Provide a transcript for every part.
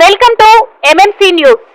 Welcome to MMC news.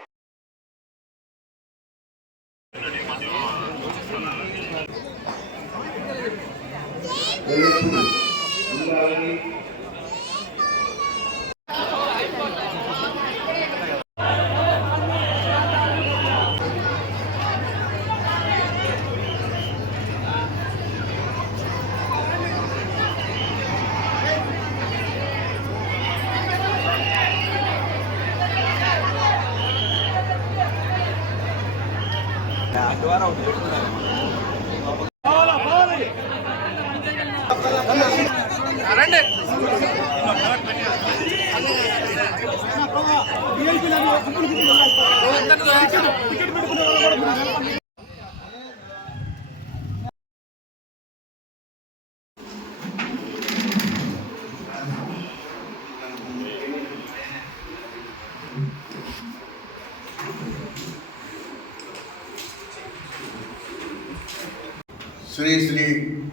Shri Shri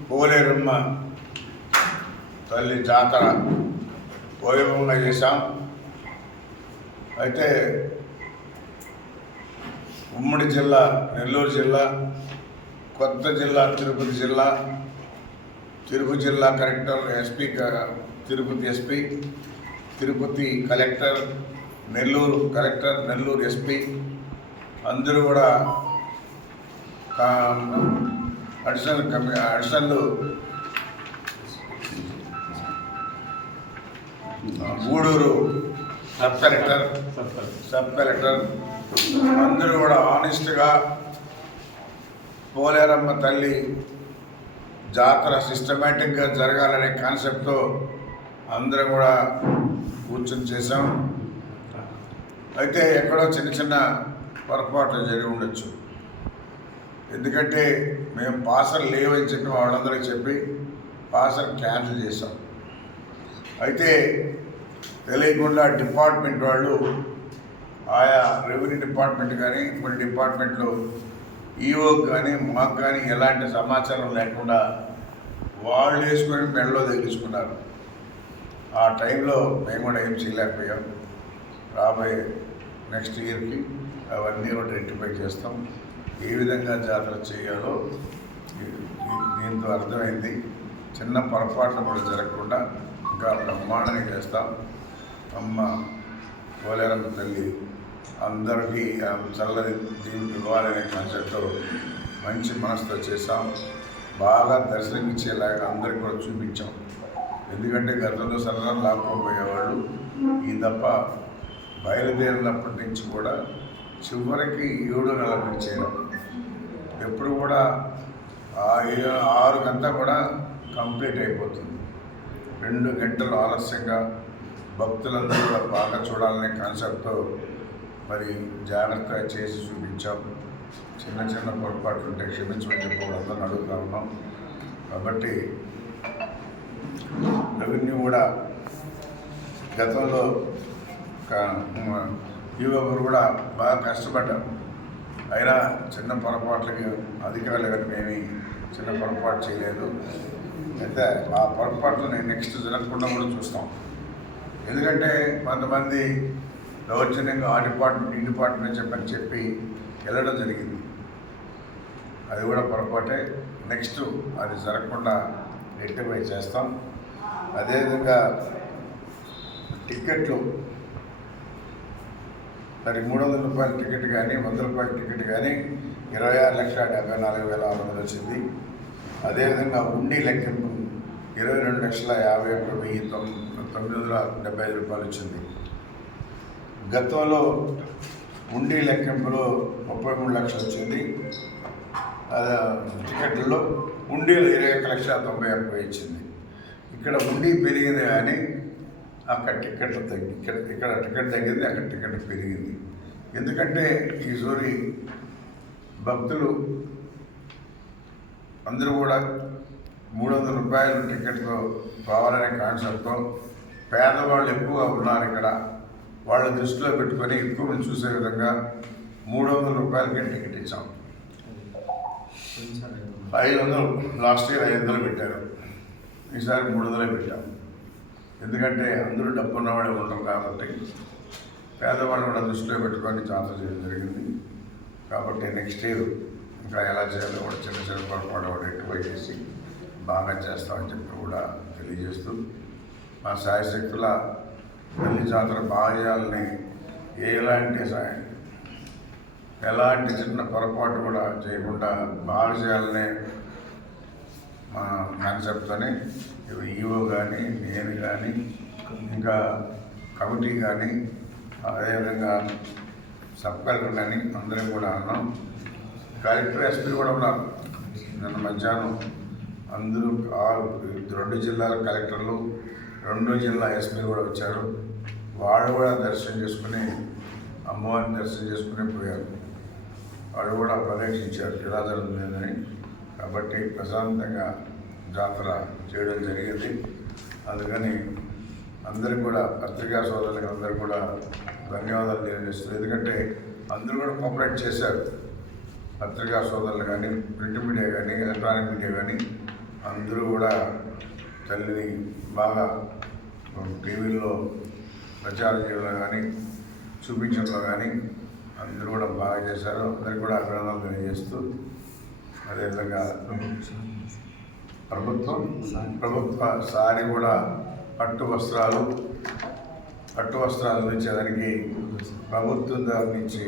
Poleramma తల్లి జాతర వైభవంగా చేశాం. అయితే ఉమ్మడి జిల్లా నెల్లూరు జిల్లా, కొత్త జిల్లా తిరుపతి జిల్లా, తిరుపతి జిల్లా collector, SP Tirupati SP, Tirupati collector, Nellore collector, Nellore SP అందరూ కూడా అడిషనల్ గూడూరు సబ్ కలెక్టర్ అందరూ కూడా ఆనెస్ట్గా పోలేరమ్మ తల్లి జాతర సిస్టమేటిక్గా జరగాలనే కాన్సెప్ట్తో అందరం కూడా కూర్చొని చేసాం. అయితే ఎక్కడో చిన్న చిన్న పొరపాట్లు జరిగి ఉండొచ్చు. ఎందుకంటే మేము పాసర్ లేవని చెప్పి వాళ్ళందరికీ చెప్పి పాసర్ క్యాన్సిల్ చేసాం. అయితే తెలియకుండా డిపార్ట్మెంట్ వాళ్ళు, ఆయా రెవెన్యూ డిపార్ట్మెంట్ కానీ కొన్ని డిపార్ట్మెంట్లు ఈఓకి కానీ మాకు కానీ ఎలాంటి సమాచారం లేకుండా వాళ్ళు వేసుకొని మెడలో తగిలించుకున్నారు. ఆ టైంలో మేము కూడా ఏం చేయలేకపోయాం. రాబోయే నెక్స్ట్ ఇయర్కి అవన్నీ కూడా రెక్టిఫై చేస్తాం. ఏ విధంగా జాతర చేయాలో దీంతో అర్థమైంది. చిన్న పొరపాట్లు కూడా జరగకుండా ఇంకా బ్రహ్మాండంగా చేస్తాం. అమ్మ పోలేరమ్మ తల్లి అందరికీ చల్లని జీవితం ఇవ్వాలనే కాన్సెప్ట్తో మంచి మనసుతో చేసాం. బాగా దర్శనం ఇచ్చేలాగా అందరికీ కూడా చూపించాం. ఎందుకంటే గతంలో సరదా లాక్కోపోయేవాళ్ళు ఈ తప్ప బయలుదేరినప్పటి నుంచి కూడా చివరికి 7 నెలలకు చేయడం, ఎప్పుడు కూడా 6 గంటల కూడా కంప్లీట్ అయిపోతుంది. 2 గంటలు ఆలస్యంగా భక్తులందరూ కూడా బాగా చూడాలనే కాన్సెప్ట్తో మరి జాగ్రత్తగా చేసి చూపించాం. చిన్న చిన్న పొరపాట్లు ఉంటే క్షమించమని చెప్పి అందరూ అడుగుతా ఉన్నాం. కాబట్టి రెవెన్యూ కూడా గతంలో ఈవోరు కూడా బాగా కష్టపడ్డారు. అయినా చిన్న పొరపాట్లకి అధికారులు కానీ మేమీ చిన్న పొరపాటు చేయలేదు. అయితే ఆ పొరపాట్లు నేను నెక్స్ట్ జరగకుండా కూడా చూస్తాం. ఎందుకంటే కొంతమంది దౌర్జన్యంగా ఆ డిపార్ట్మెంట్ ఈ డిపార్ట్మెంట్ చెప్పి వెళ్ళడం జరిగింది. అది కూడా పొరపాటే. నెక్స్ట్ అది జరగకుండా రెక్టిఫై చేస్తాం. అదేవిధంగా టిక్కెట్లు మరి 300 రూపాయల టికెట్ కానీ 100 రూపాయల టికెట్ కానీ 26,74,600 వచ్చింది. అదేవిధంగా ఉండి లెక్కింపు 22,51,975 రూపాయలు వచ్చింది. గతంలో ఉండి లెక్కింపులో 33 లక్షలు వచ్చింది. టికెట్లలో ఉండీలు 21,90,000 ఇచ్చింది. ఇక్కడ ఉండి పెరిగింది కానీ అక్కడ టికెట్లు తగ్గి ఇక్కడ టికెట్ తగ్గింది, అక్కడ టికెట్ పెరిగింది. ఎందుకంటే ఈసారి భక్తులు అందరూ కూడా 300 రూపాయలు టికెట్తో కావాలనే కాన్సెప్ట్తో పేదవాళ్ళు ఎక్కువగా ఉన్నారు. ఇక్కడ వాళ్ళ దృష్టిలో పెట్టుకొని ఎక్కువ చూసే విధంగా 300 రూపాయలకి టికెట్ ఇచ్చాం. 500 లాస్ట్ ఇయర్ 500 పెట్టారు, ఈసారి 300 పెట్టాం. ఎందుకంటే అందరూ డబ్బు ఉన్నవాడే ఉంటాం కాబట్టి పేదవాళ్ళని కూడా దృష్టిలో పెట్టుకొని జాతర చేయడం జరిగింది. కాబట్టి నెక్స్ట్ ఇయర్ ఇంకా ఎలా చేయాలో కూడా చిన్న చిన్న పొరపాటు కూడా ఎక్కువ చేసి బాగా చేస్తామని చెప్పి కూడా తెలియజేస్తూ మా శాయశక్తుల తల్లి జాతర బాగా చేయాలని ఎలాంటి చిన్న పొరపాటు కూడా చేయకుండా బాగా చేయాలనే మా కాన్సెప్ట్తోనే ఈఓ కానీ నేను కానీ ఇంకా కమిటీ కానీ అదేవిధంగా సబ్ కలెక్టర్ కానీ అందరం కూడా ఉన్నాం. కలెక్టర్ ఎస్పీ కూడా ఉన్నారు. నిన్న మధ్యాహ్నం అందరూ 2 జిల్లాల కలెక్టర్లు 2 జిల్లా ఎస్పీ కూడా వచ్చారు. వాళ్ళు కూడా దర్శనం చేసుకుని అమ్మవారిని దర్శనం చేసుకుని పోయారు. వాళ్ళు కూడా పరీక్షించారు ఎలా జరుగుతుందని. కాబట్టి ప్రశాంతంగా జాతర చేయడం జరిగింది. అందుకని అందరికి కూడా పత్రికా సోదరులకి అందరూ కూడా ధన్యవాదాలు తెలియజేస్తారు. ఎందుకంటే అందరూ కూడా కోఆపరేట్ చేశారు. పత్రికా సోదరులు కానీ, ప్రింట్ మీడియా కానీ, ఎలక్ట్రానిక్ మీడియా కానీ అందరూ కూడా తల్లిని బాగా టీవీల్లో ప్రచారం చేయడంలో కానీ, చూపించడంలో కానీ అందరూ కూడా బాగా చేశారు. అందరికీ కూడా అభినందనలు తెలియజేస్తూ అదేవిధంగా ప్రభుత్వ సారి కూడా పట్టు వస్త్రాలు ఇచ్చేదానికి ప్రభుత్వం దాని నుంచి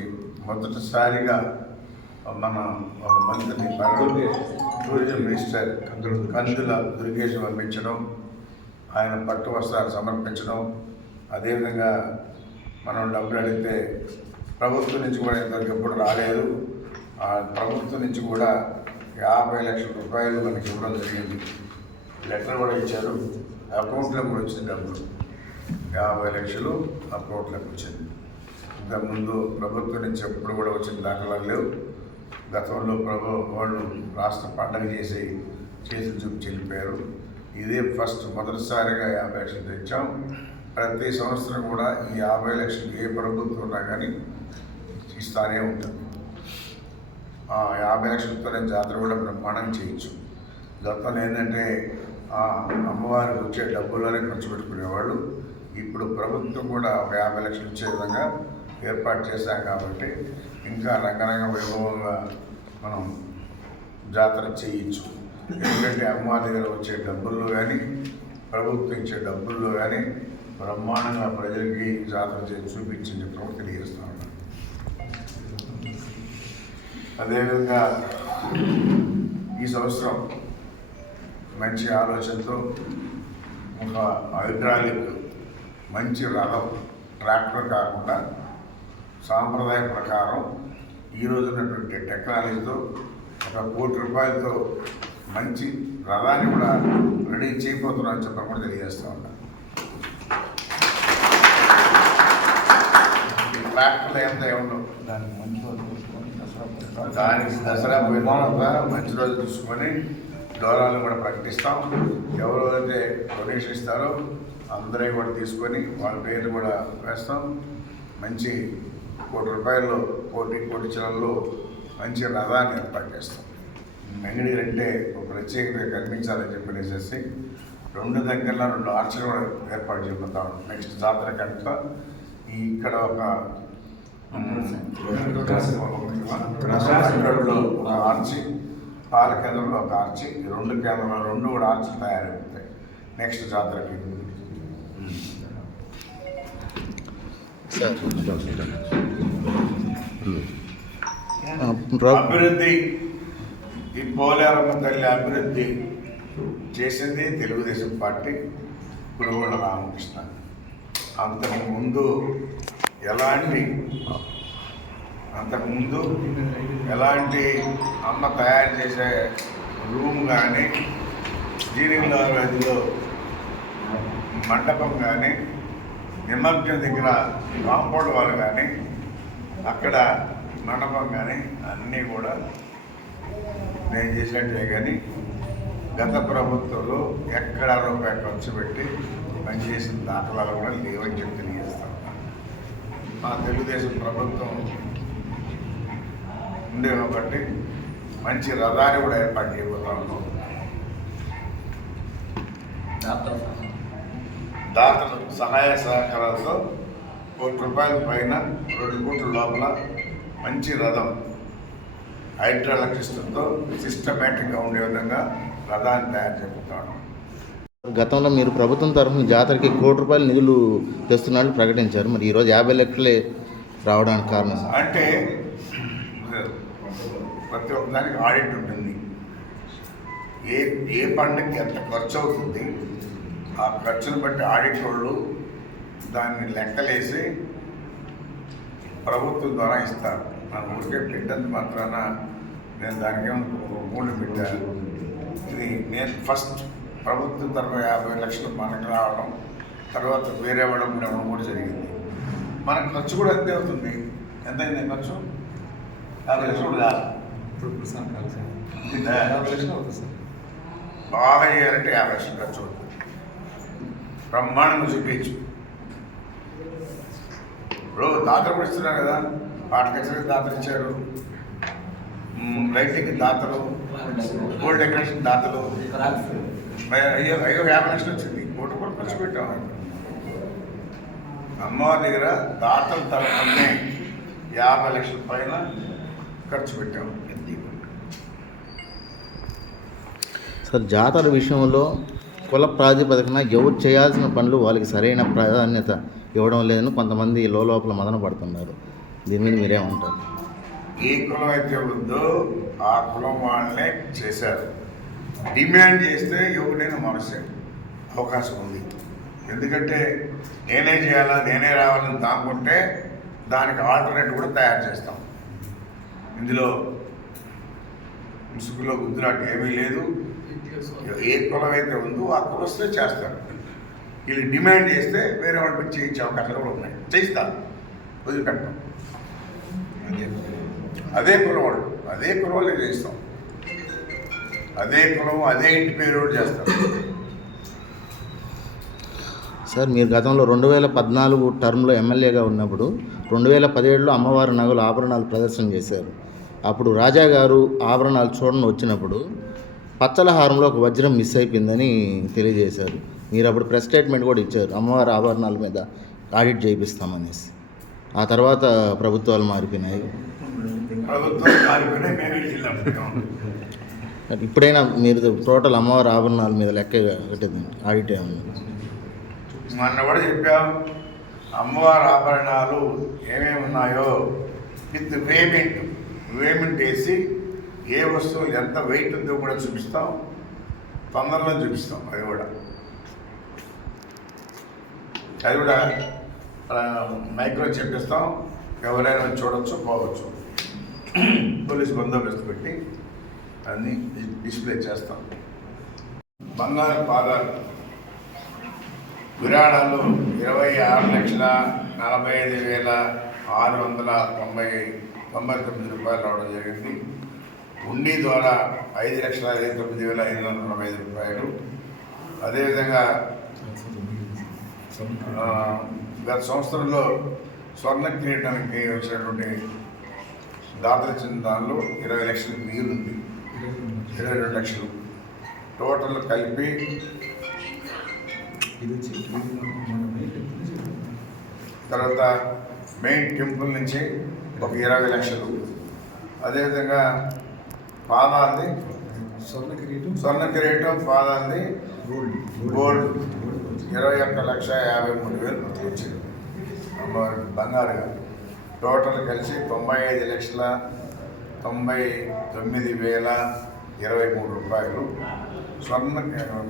మొదటిసారిగా మన మంత్రిని టూరిజం మినిస్టర్ కందుల దుర్గేష్ పంపించడం, ఆయన పట్టు వస్త్రాలు సమర్పించడం. అదేవిధంగా మనం డబ్బులు అడిగితే ప్రభుత్వం నుంచి కూడా ఇంతవరకు ఎప్పుడు రాలేదు. ఆ ప్రభుత్వం నుంచి కూడా 50 లక్షల రూపాయలు మనకి ఇవ్వడం జరిగింది. లెటర్ కూడా ఇచ్చారు. అకౌంట్లోకి కూడా వచ్చింది డబ్బులు 50 లక్షలు అకౌంట్లోకి వచ్చింది. ఇంతకుముందు ప్రభుత్వం నుంచి ఎప్పుడు కూడా వచ్చిన దాఖలాలు లేవు. గతంలో వాళ్ళు రాష్ట్ర పండగ చేతులు చూపించి వెళ్ళిపోయారు. ఇదే మొదటిసారిగా 50 లక్షలు తెచ్చాం. ప్రతి సంవత్సరం కూడా ఈ 50 లక్షలు ఏ ప్రభుత్వం ఉన్నా కానీ ఇస్తానే ఉంటుంది. 50 లక్షలతోనే జాతర కూడా బ్రహ్మాండంగా చేయొచ్చు. గతంలో ఏంటంటే అమ్మవారికి వచ్చే డబ్బుల్లోనే ఖర్చు పెట్టుకునేవాళ్ళు. ఇప్పుడు ప్రభుత్వం కూడా ఒక 50 లక్షలు ఇచ్చే విధంగా ఏర్పాటు చేశాం. కాబట్టి ఇంకా రంగరంగ వైభవంగా మనం జాతర చేయొచ్చు. ఎందుకంటే అమ్మవారి దగ్గర వచ్చే డబ్బుల్లో కానీ, ప్రభుత్వం ఇచ్చే డబ్బుల్లో కానీ బ్రహ్మాండంగా ప్రజలకి జాతర చేసి చూపించింది చెప్పి తెలియజేస్తా ఉన్నాను. అదేవిధంగా ఈ సంవత్సరం మంచి ఆలోచనతో ఒక హైడ్రాలిక్ మంచి రథం, ట్రాక్టర్ కాకుండా సాంప్రదాయ ప్రకారం ఈరోజు ఉన్నటువంటి టెక్నాలజీతో 1 కోటి రూపాయలతో మంచి రథాన్ని కూడా రెడీ చేయబోతున్నామని చెప్పడం కూడా తెలియజేస్తూ ఉన్నాను. ట్రాక్టర్లు ఎంత ఏముండవు, దానికి దసరా పోయిన తర్వాత మంచి రోజు చూసుకొని దూరాలను కూడా ప్రకటిస్తాం. ఎవరైతే డొనేషన్ ఇస్తారో అందరూ కూడా తీసుకొని వాళ్ళ పేర్లు కూడా వేస్తాం. మంచి 1 కోటి రూపాయల్లో కోటి చిల్లల్లో మంచి రథాన్ని ఏర్పాటు చేస్తాం. మెంగడి అంటే ఒక ప్రత్యేకత కనిపించాలని చెప్పేసి 2 దగ్గరలో 2 ఆర్చీలు కూడా ఏర్పాటు చేయబోతాం. నెక్స్ట్ జాతర కంట ఇక్కడ ఒక ఆర్చి, పాల కేంద్రంలో ఒక ఆర్చి, 2 కేంద్రంలో 2 కూడా ఆర్చీలు తయారైపోతాయి నెక్స్ట్ జాతరకి. అభివృద్ధి, ఈ పోలేరమ్మ తల్లి అభివృద్ధి చేసింది తెలుగుదేశం పార్టీ, గురువుల రామకృష్ణ. అంతకుముందు ఎలాంటి అమ్మ తయారు చేసే రూమ్ కానీ, జీడిలో గదిలో మండపం కానీ, నిమజ్జనం దగ్గర కాంపౌండ్ వాళ్ళు కానీ, అక్కడ మండపం కానీ అన్నీ కూడా నేను చేసినట్టే. కానీ గత ప్రభుత్వంలో ఎక్కడ రూపాయి ఖర్చు పెట్టి పనిచేసిన దాఖలాలు కూడా లేవని చెప్పి తెలియజేస్తాను. మా తెలుగుదేశం ప్రభుత్వం ఉండే కాబట్టి మంచి రథాన్ని కూడా ఏర్పాటు చేయబోతా ఉన్నాం. దాతల సహాయ సహకారాలతో ₹1 పైన 2 కోట్ల లోపల మంచి రథం హైడ్రాలజిస్టులతో సిస్టమేటిక్గా ఉండే విధంగా రథాన్ని తయారు చేస్తాను. గతంలో మీరు ప్రభుత్వం తరఫున జాతరకి ₹1 నిధులు తెస్తున్నట్లు ప్రకటించారు. మరి ఈరోజు 50 లక్షలే రావడానికి కారణం అంటే ప్రతి ఒక్కదానికి ఆడిట్ ఉంటుంది. ఏ పండుగకి ఎంత ఖర్చు అవుతుంది, ఆ ఖర్చును బట్టి ఆడిట్ వాళ్ళు దాన్ని లెక్కలేసి ప్రభుత్వం ద్వారా ఇస్తారు. మనం ఊరికే పెట్టినంత మాత్రాన నేను దానికి మూడు పెట్టాను. ఇది నేను ఫస్ట్ ప్రభుత్వం తరఫున 50 లక్షలు మనకు రావడం, తర్వాత వేరే వాళ్ళం కూడా జరిగింది. మనకు ఖర్చు కూడా అంతే అవుతుంది. ఎంత అయింది ఖర్చు? 50 లక్షలు కూడా బాగా చేయాలంటే 50 లక్షలు ఖర్చు అవుతుంది. బ్రహ్మాండంగా చూపించు. ఇప్పుడు దాతలు కూడా ఇస్తున్నారు కదా, పాటకచ్చరికి దాతలు ఇచ్చారు, లైటింగ్కి దాతలు, గోల్డ్ డెకరేషన్ దాతలు. అయ్యో 50 లక్షలు వచ్చింది. ₹1 ఖర్చు పెట్టాం. అమ్మవారి దగ్గర దాతల తరఫునే 50 లక్షల పైన ఖర్చు పెట్టాం. సార్, జాతర విషయంలో కుల ప్రాతిపదికన ఎవరు చేయాల్సిన పనులు వాళ్ళకి సరైన ప్రాధాన్యత ఇవ్వడం లేదని కొంతమంది లోపల మదన పడుతున్నారు. దీని మీద మీరేమంటారు? ఏ కులం అయితే ఉందో ఆ కులం వాళ్ళనే చేశారు. డిమాండ్ చేస్తే ఎవరైనా మనసే అవకాశం ఉంది. ఎందుకంటే నేనే చేయాలా, నేనే రావాలని దాక్కుంటే దానికి ఆల్టర్నేట్ కూడా తయారు చేస్తాం. ఇందులో ముసుగులో గుద్దులాట ఏమీ లేదు. ఏ కులం అయితే ఉందో ఆ కులస్తే చేస్తారు. వీళ్ళు డిమాండ్ చేస్తే వేరే వాళ్ళకి చేయించే అవకాశాలు కూడా ఉన్నాయి. చేయిస్తారు, వదిలిపెట్టం. అదే కులం వాళ్ళే చేస్తాం. అదే కులం, అదే ఇంటి పేరు కూడా చేస్తారు. సార్, మీరు గతంలో 2014 టర్మ్లో ఎమ్మెల్యేగా ఉన్నప్పుడు 2017లో అమ్మవారి నగలు ఆభరణాలు ప్రదర్శన చేశారు. అప్పుడు రాజా గారు ఆభరణాలు చూడని వచ్చినప్పుడు పచ్చల హారంలో ఒక వజ్రం మిస్ అయిపోయిందని తెలియజేశారు. మీరు అప్పుడు ప్రెస్ స్టేట్మెంట్ కూడా ఇచ్చారు, అమ్మవారి ఆభరణాల మీద ఆడిట్ చేయిస్తామనేసి. ఆ తర్వాత ప్రభుత్వాలు మారిపోయినాయి. ఇప్పుడైనా మీరు టోటల్ అమ్మవారి ఆభరణాల మీద లెక్క కట్టింది ఆడిట్ ఏమన్నా? మొన్న కూడా చెప్పాం, అమ్మవారి ఆభరణాలు ఏమేమి ఉన్నాయో విత్ వేమెంట్ వేసి ఏ వస్తువులు ఎంత వెయిట్ ఉందో కూడా చూపిస్తాం. తొందరలో చూపిస్తాం. అది కూడా మైక్రో చెప్పిస్తాం. ఎవరైనా చూడవచ్చు, పోవచ్చు. పోలీస్ బందోబస్తు పెట్టి అన్నీ డిస్ప్లే చేస్తాం. బంగారు పాదాలు విరాళాలు ₹25,45,699 రావడం జరిగింది. ఉండి ద్వారా ₹5,59,545. అదేవిధంగా గత సంవత్సరంలో స్వర్ణ కిరీటానికి వచ్చినటువంటి దాతలు ఇచ్చిన దానిలో 20 లక్షలకు మిగిలింది. 22 లక్షలు టోటల్ కలిపి తర్వాత మెయిన్ టెంపుల్ నుంచి ఒక 20 లక్షలు. అదేవిధంగా పాదాలది స్వర్ణ కిరీటం పాదాలది గోల్డ్ 21,53,000 వచ్చింది. బంగారుగా టోటల్ కలిసి 95,99,023 స్వర్ణ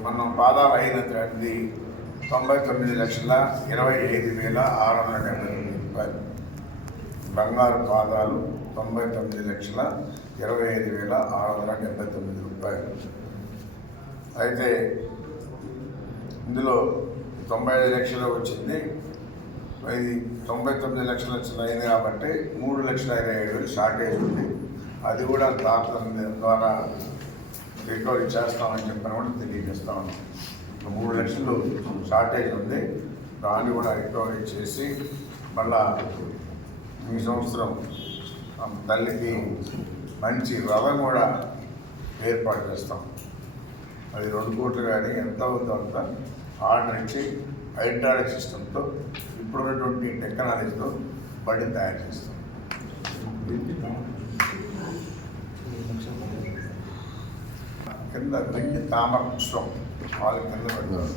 మనం పాదాలు అయినది 99,25,679 బంగారు పాదాలు 99,25,679. అయితే ఇందులో 95 లక్షలు వచ్చింది. ఇది 99 లక్షలు అయింది కాబట్టి 3,57,000 షార్టేజ్ ఉంది. అది కూడా దాతల ద్వారా రికవరీ చేస్తామని చెప్పిన కూడా తెలియజేస్తా ఉన్నాం. 3 లక్షలు షార్టేజ్ ఉంది. దాన్ని కూడా రికవరీ చేసి మళ్ళా ఈ సంవత్సరం తల్లికి మంచి రథం కూడా ఏర్పాటు చేస్తాం. అది 2 కోట్లు కానీ ఎంత అవుతుందో అంత ఆర్డర్ ఇచ్చి హైడ్రాలిక్ సిస్టంతో ఇప్పుడున్నటువంటి టెక్నాలజీతో బండి తయారు చేస్తాం. కింద వెండి తామర పుష్పం వాళ్ళ కింద పెట్టారు.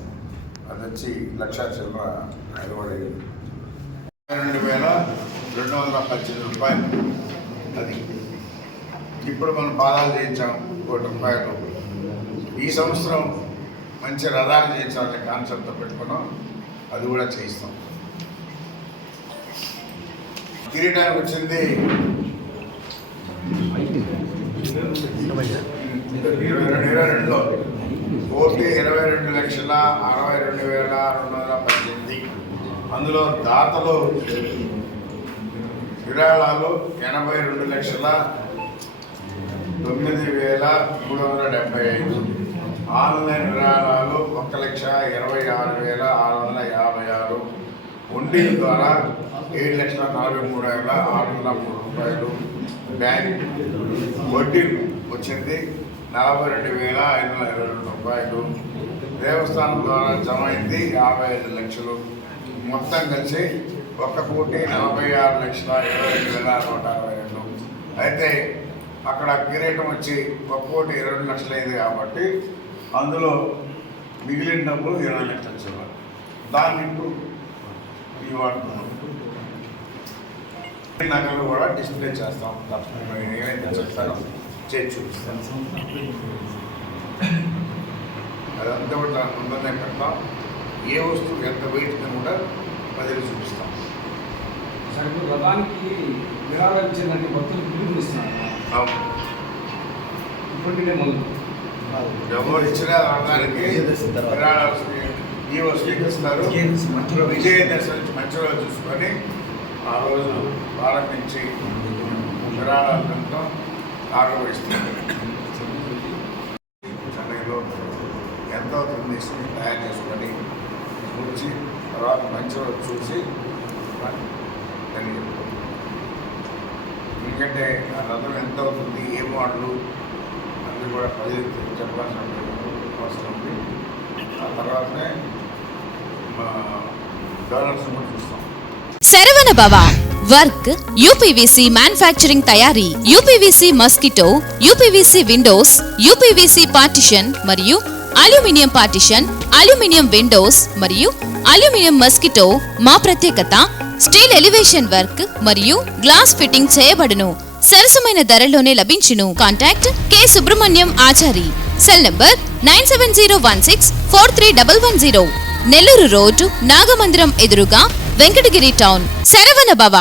అది వచ్చి 1,00,000 చిల్లర హైదరాబాద్ 22,218 రూపాయలు. అది ఇప్పుడు మనం పాదాలు చేయించాం ₹1,00,000. ఈ సంవత్సరం మంచి రథాలు చేయించాలనే కాన్సెప్ట్తో పెట్టుకున్నాం. అది కూడా చేయిస్తాం. కిరీటానికి వచ్చింది 22లో కోటి 22,62,218. అందులో దాతలు విరాళాలు 82,09,375. ఆన్లైన్ విరాళాలు 1,26,26,656. ఉండిల ద్వారా 7,43,603 రూపాయలు. బ్యాంక్ వడ్డీ వచ్చింది 42,522 రూపాయలు. దేవస్థానం ద్వారా జమ అయింది 55 లక్షలు. మొత్తం కలిసి 1,46,22,162. అయితే అక్కడ కిరీటం వచ్చి 1,22 లక్షలు అయింది కాబట్టి అందులో మిగిలిన డబ్బులు 20 లక్షలు. దాన్ని ఇప్పుడు ఈ వాడుతున్నాం. నగలు కూడా డిస్ప్లే చేస్తాం. ఏమైతే చెప్తారో చేసి చూపిస్తాం. అదంతా కూడా ముందనే పెడతాం. ఏ వస్తువు ఎంత వెయిట్ కూడా ప్రజలు చూపిస్తాం. రథానికి విరాళాలు ఇచ్చేదాన్ని భక్తులు పిలుపునిస్తున్నారు. ఇప్పటికే మొదలు ఎవరు ఇచ్చిన రథానికి విరాళాలు ఈ వస్తువుకి ఇస్తారు. విజయదశమి మంచి రోజు చూసుకొని ఆ రోజు ప్రారంభించి విరాళాలతో ఆరోపిస్తారు. చెన్నైలో ఎంత అవుతుంది తయారు చేసుకొని చూసి తర్వాత మంచి రోజు చూసి తెలియజెప్తాం. ఎందుకంటే ఆ రథం ఎంత అవుతుంది, ఏ మోడలు అన్నీ కూడా ప్రజలకు చెప్పాల్సిన అవసరం ఉంది. ఆ తర్వాతనే మా డోనర్స్ కూడా చూస్తాం. శరవణ భవ వర్క్ యూపీవీసీ మ్యానుఫ్యాక్చరింగ్ తయారీ, UPVC mosquito, UPVC Windows, UPVC partition మరియు అల్యూమినియం పార్టిషన్, అల్యూమినియం విండోస్ మరియు అల్యూమినియం మస్కిటో. మా ప్రత్యేకత స్టీల్ ఎలివేషన్ వర్క్ మరియు గ్లాస్ ఫిట్టింగ్ చేయబడును. సరసమైన ధరలోనే లభించును. Contact K Subrahmanyam Achari. Cell number 9706431110. Nellore road Nagamandiram ఎదురుగా వెంకటగిరి టౌన్. శరవణ భవ.